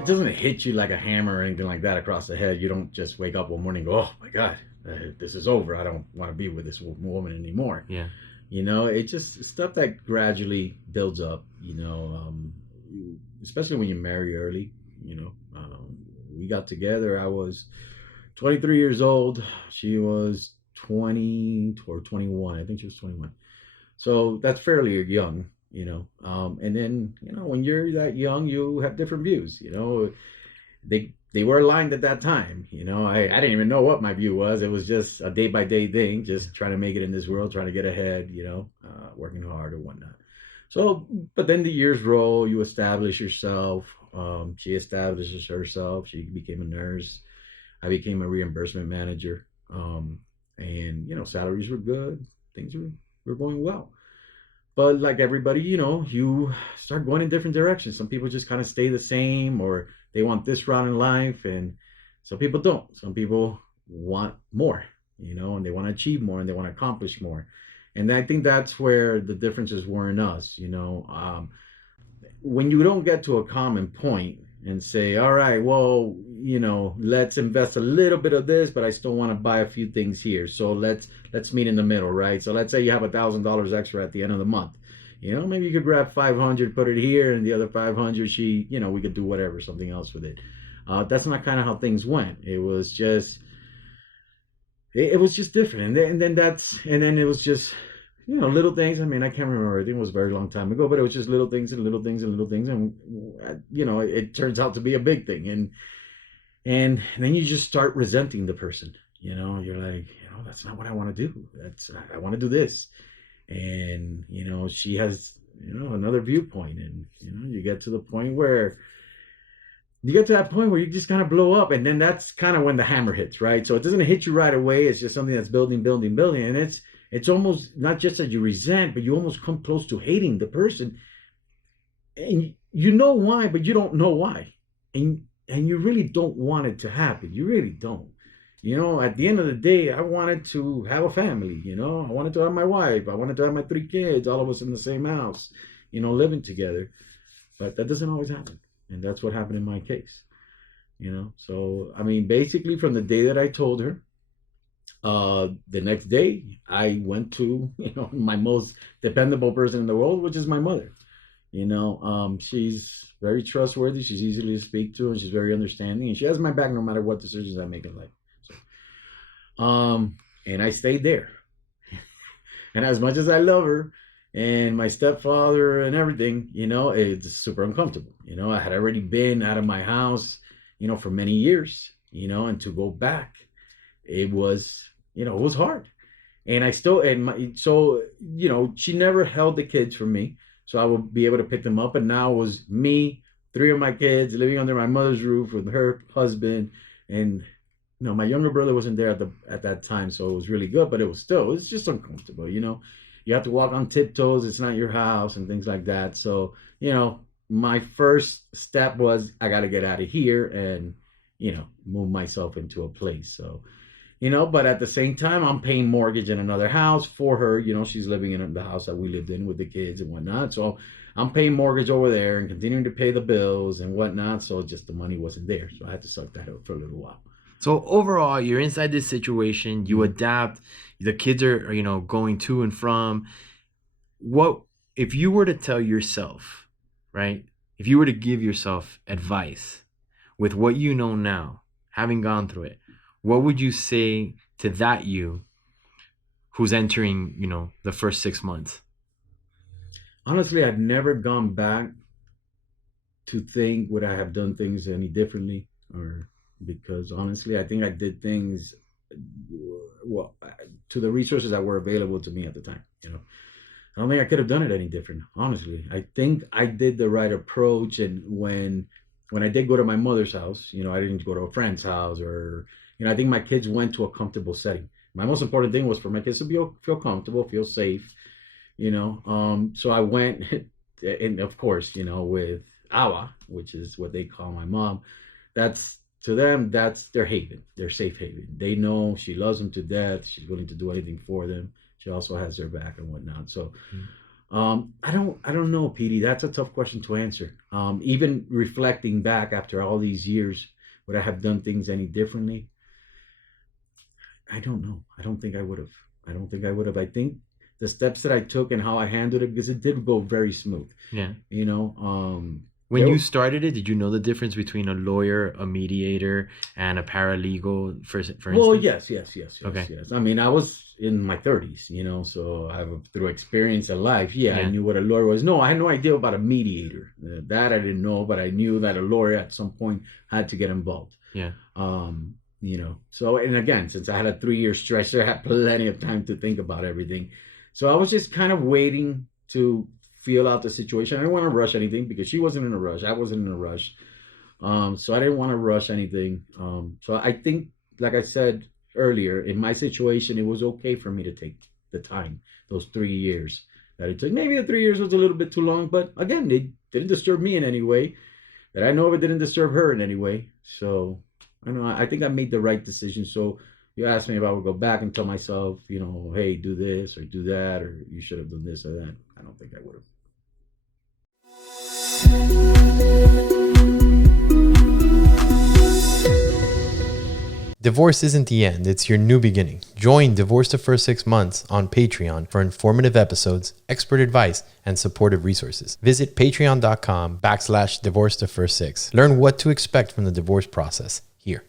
it doesn't hit you like a hammer or anything like that across the head. You don't just wake up one morning and go, oh my God, this is over. I don't want to be with this woman anymore. Yeah. It just stuff that gradually builds up, especially when you marry early. We got together. I was 23 years old. She was 20 or 21. I think she was 21. So that's fairly young, and then, when you're that young, you have different views. They were aligned at that time. I didn't even know what my view was. It was just a day by day thing, just trying to make it in this world, trying to get ahead, working hard or whatnot. So, but then the years roll, you establish yourself. She establishes herself. She became a nurse. I became a reimbursement manager. And salaries were good. Things were going well. But like everybody, you start going in different directions. Some people just kind of stay the same, or they want this route in life, and some people don't. Some people want more, and they want to achieve more and they want to accomplish more. And I think that's where the differences were in us. When you don't get to a common point and say, all right, well, let's invest a little bit of this, but I still want to buy a few things here. So let's meet in the middle, right? So let's say you have $1,000 extra at the end of the month. Maybe you could grab 500, put it here, and the other 500, we could do whatever, something else with it. That's not kind of how things went. It was just different, and then it was just little things. I mean, I can't remember. I think it was a very long time ago, but it was just little things and little things and little things, and it turns out to be a big thing, and then you just start resenting the person. You're like, that's not what I want to do. I want to do this, and she has another viewpoint, and you get to the point where you get to that point where you just kind of blow up, and then that's kind of when the hammer hits, right? So it doesn't hit you right away. It's just something that's building, building, building, and it's almost not just that you resent, but you almost come close to hating the person, and you know why, but you don't know why, and you really don't want it to happen. You really don't. At the end of the day, I wanted to have a family. I wanted to have my wife. I wanted to have my 3 kids, all of us in the same house, living together. But that doesn't always happen. And that's what happened in my case. So, I mean, basically from the day that I told her, the next day I went to, my most dependable person in the world, which is my mother. She's very trustworthy. She's easy to speak to, and she's very understanding. And she has my back no matter what decisions I make in life. And I stayed there. And as much as I love her and my stepfather and everything, it's super uncomfortable. I had already been out of my house, for many years, and to go back, it was hard. And I still, she never held the kids for me. So I would be able to pick them up. And now it was me, 3 of my kids living under my mother's roof with her husband, and my younger brother wasn't there at that time, so it was really good, but it's just uncomfortable. You have to walk on tiptoes. It's not your house and things like that. So, my first step was I got to get out of here and, move myself into a place. So, but at the same time, I'm paying mortgage in another house for her. She's living in the house that we lived in with the kids and whatnot. So I'm paying mortgage over there and continuing to pay the bills and whatnot. So just the money wasn't there. So I had to suck that up for a little while. So overall, you're inside this situation, you adapt, the kids are, going to and from. What if you were to tell yourself, right? If you were to give yourself advice with what you know now, having gone through it, what would you say to that you who's entering, the first 6 months? Honestly, I'd never gone back to think would I have done things any differently, or because honestly, I think I did things well to the resources that were available to me at the time. I don't think I could have done it any different. Honestly, I think I did the right approach, and when I did go to my mother's house, I didn't go to a friend's house, or I think my kids went to a comfortable setting. My most important thing was for my kids to feel comfortable, feel safe. So I went, and of course, with Awa, which is what they call my mom. That's to them, that's their haven, their safe haven. They know she loves them to death. She's willing to do anything for them. She also has their back and whatnot. So, I don't know, Petey. That's a tough question to answer. Even reflecting back after all these years, would I have done things any differently? I don't know. I don't think I would have. I don't think I would have. I think the steps that I took and how I handled it, because it did go very smooth. Yeah. You know, When there you started it, did you know the difference between a lawyer, a mediator, and a paralegal? For well, instance. yes. Okay. Yes. I mean, I was in my 30s, you know, so through experience of life, yeah, I Yeah. knew what a lawyer was. No, I had no idea about a mediator. That I didn't know, but I knew that a lawyer at some point had to get involved. Yeah. You know, so, and again, since I had a 3 year stretch there, I had plenty of time to think about everything. So I was just kind of waiting to feel out the situation. I didn't want to rush anything because she wasn't in a rush. I wasn't in a rush. So I didn't want to rush anything. So I think, like I said earlier, in my situation, it was okay for me to take the time, those 3 years that it took. Maybe the 3 years was a little bit too long, but again, it didn't disturb me in any way. That I know of, it didn't disturb her in any way. So I know I think I made the right decision. So you asked me if I would go back and tell myself, you know, hey, do this or do that, or you should have done this or that. I don't think I would have. Divorce isn't the end, it's your new beginning. Join Divorce the First 6 Months on Patreon for informative episodes, expert advice, and supportive resources. Visit patreon.com/divorce the first 6. Learn what to expect from the divorce process